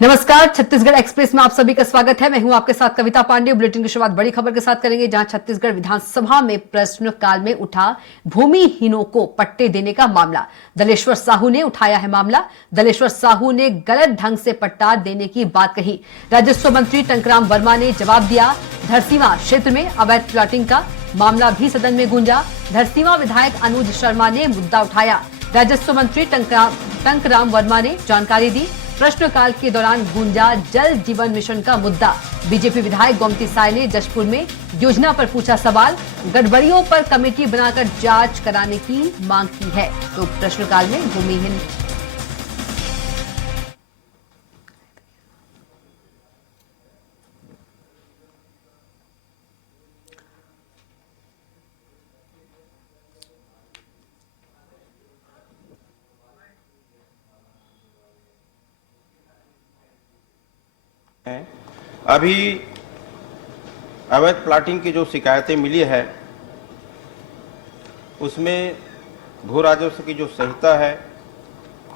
नमस्कार, छत्तीसगढ़ एक्सप्रेस में आप सभी का स्वागत है। मैं हूं आपके साथ कविता पांडे। बुलेटिन की शुरुआत बड़ी खबर के साथ करेंगे, जहां छत्तीसगढ़ विधानसभा में प्रश्नकाल में उठा भूमिहीनों को पट्टे देने का मामला। दलेश्वर साहू ने उठाया है मामला। दलेश्वर साहू ने गलत ढंग से पट्टा देने की बात कही। राजस्व मंत्री टंकराम वर्मा ने जवाब दिया। धरसींवा क्षेत्र में अवैध प्लॉटिंग का मामला भी सदन में गूंजा। धरसींवा विधायक अनुज शर्मा ने मुद्दा उठाया। राजस्व मंत्री टंकराम वर्मा ने जानकारी दी। प्रश्नकाल के दौरान गूंजा जल जीवन मिशन का मुद्दा। बीजेपी विधायक गोमती साय ने जशपुर में योजना पर पूछा सवाल। गड़बड़ियों पर कमेटी बनाकर जांच कराने की मांग की है। तो प्रश्नकाल में भूमिहीन अभी अवैध प्लाटिंग की जो शिकायतें मिली है उसमें भू राजस्व की जो संहिता है,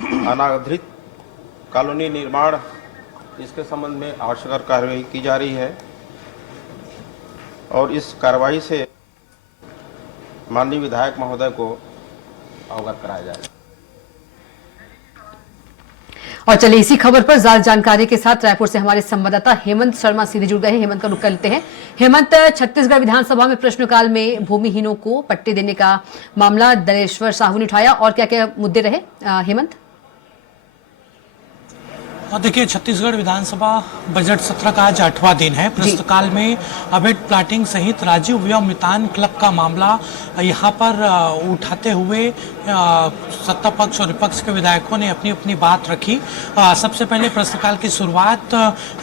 अनाधिकृत कॉलोनी निर्माण, इसके संबंध में आवश्यक कार्रवाई की जा रही है और इस कार्रवाई से माननीय विधायक महोदय को अवगत कराया जाएगा। और चलिए इसी खबर पर ज्यादा जानकारी के साथ रायपुर से हमारे संवाददाता हेमंत शर्मा सीधे जुड़ गए हैं। हेमंत का रुख कर लेते हैं। हेमंत, छत्तीसगढ़ विधानसभा में प्रश्नकाल में भूमिहीनों को पट्टे देने का मामला दलेश्वर साहू ने उठाया और क्या क्या मुद्दे रहे हेमंत? देखिए, छत्तीसगढ़ विधानसभा बजट सत्र का आज 8वां दिन है। प्रश्नकाल में अवैध प्लाटिंग सहित राजीव व्योम मितान क्लब का मामला यहाँ पर उठाते हुए सत्ता पक्ष और विपक्ष के विधायकों ने अपनी अपनी बात रखी। सबसे पहले प्रश्नकाल की शुरुआत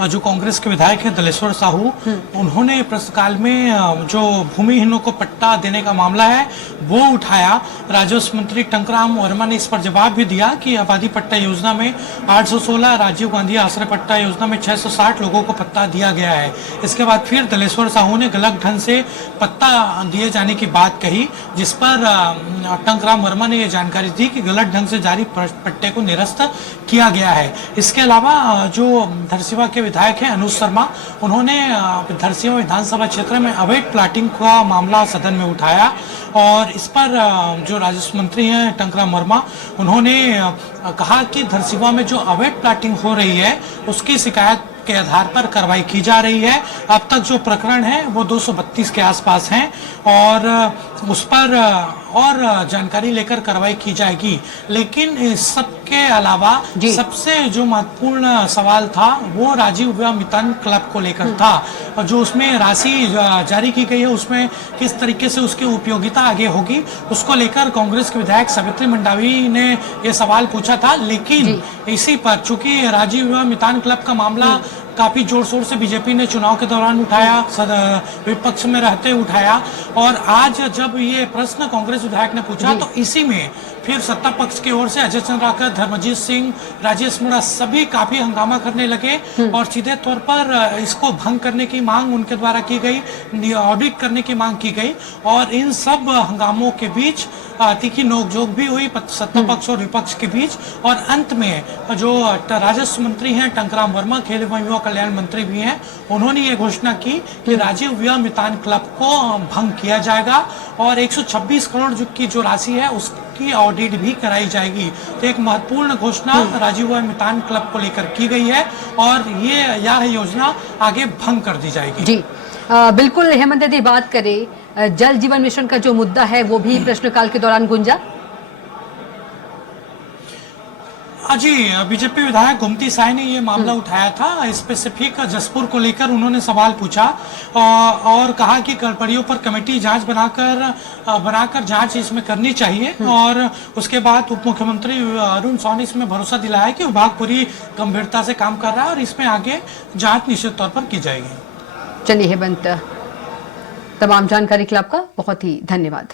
जो कांग्रेस के विधायक हैं दलेश्वर साहू, उन्होंने प्रश्नकाल में जो भूमिहीनों को पट्टा देने का मामला है वो उठाया। राजस्व मंत्री टंकराम वर्मा ने इस पर जवाब भी दिया कि आबादी पट्टा योजना में 816, राजीव गांधी आश्रय पट्टा योजना में 660 लोगों को पट्टा दिया गया है। इसके बाद फिर दलेश्वर साहू ने गलत ढंग से पट्टा दिए जाने की बात कही, जिस पर टंकराम वर्मा ने यह जानकारी दी कि गलत ढंग से जारी पट्टे को निरस्त किया गया है। इसके अलावा जो धरसींवा के विधायक हैं अनुज शर्मा, उन्होंने धरसींवा विधानसभा क्षेत्र में अवैध प्लाटिंग का मामला सदन में उठाया और इस पर जो राजस्व मंत्री हैं टंकराम वर्मा, उन्होंने कहा कि धरसींवा में जो अवैध प्लाटिंग हो रही है उसकी शिकायत के आधार पर कार्रवाई की जा रही है। अब तक जो प्रकरण है वो 232 के आसपास हैं और उस पर और जानकारी लेकर कार्रवाई की जाएगी। लेकिन इस सब के अलावा सबसे जो महत्वपूर्ण सवाल था वो राजीव व्योम मितान क्लब को लेकर था और जो उसमें राशि जारी की गई है उसमें किस तरीके से उसकी उपयोगिता आगे होगी, उसको लेकर कांग्रेस के विधायक सावित्री मंडावी ने ये सवाल पूछा था। लेकिन इसी पर चूंकि राजीव व्योम मितान क्लब का मामला काफी जोर शोर से बीजेपी ने चुनाव के दौरान उठाया, विपक्ष में रहते उठाया और आज जब ये प्रश्न कांग्रेस विधायक ने पूछा तो इसी में फिर सत्ता पक्ष की ओर से अजय चंद्राकर, धर्मजीत सिंह, राजेश मुड़ा सभी काफी हंगामा करने लगे और सीधे तौर पर इसको भंग करने की मांग उनके द्वारा की गई, ऑडिट करने की मांग की गई और इन सब हंगामों के बीच तीखी नोकझोंक भी हुई सत्ता पक्ष और विपक्ष के बीच और अंत में जो राजस्व मंत्री हैं टंकराम वर्मा, खेल एवं युवा कल्याण मंत्री भी हैं, उन्होंने ये घोषणा की कि राजीव व्योम मितान क्लब को भंग किया जाएगा और 126 करोड़ की जो राशि है उसकी ऑडिट भी कराई जाएगी। तो एक महत्वपूर्ण घोषणा राजीव व्योम मितान क्लब को लेकर की गई है और यह योजना आगे भंग कर दी जाएगी। जी बिल्कुल हेमंत, यदि बात करें जल जीवन मिशन का जो मुद्दा है वो भी प्रश्नकाल के दौरान गूंजा। जी, बीजेपी विधायक गोमती साय ने ये मामला उठाया था। स्पेसिफिक जशपुर को लेकर उन्होंने सवाल पूछा और कहा कि गड़बड़ियों पर कमेटी जांच बनाकर जांच इसमें करनी चाहिए और उसके बाद उप मुख्यमंत्री अरुण साव ने इसमें भरोसा दिलाया कि विभाग पूरी गंभीरता से काम कर रहा है और इसमें आगे जांच निश्चित तौर पर की जाएगी। चलिए हेमंत, तमाम जानकारी के लिए आपका बहुत ही धन्यवाद।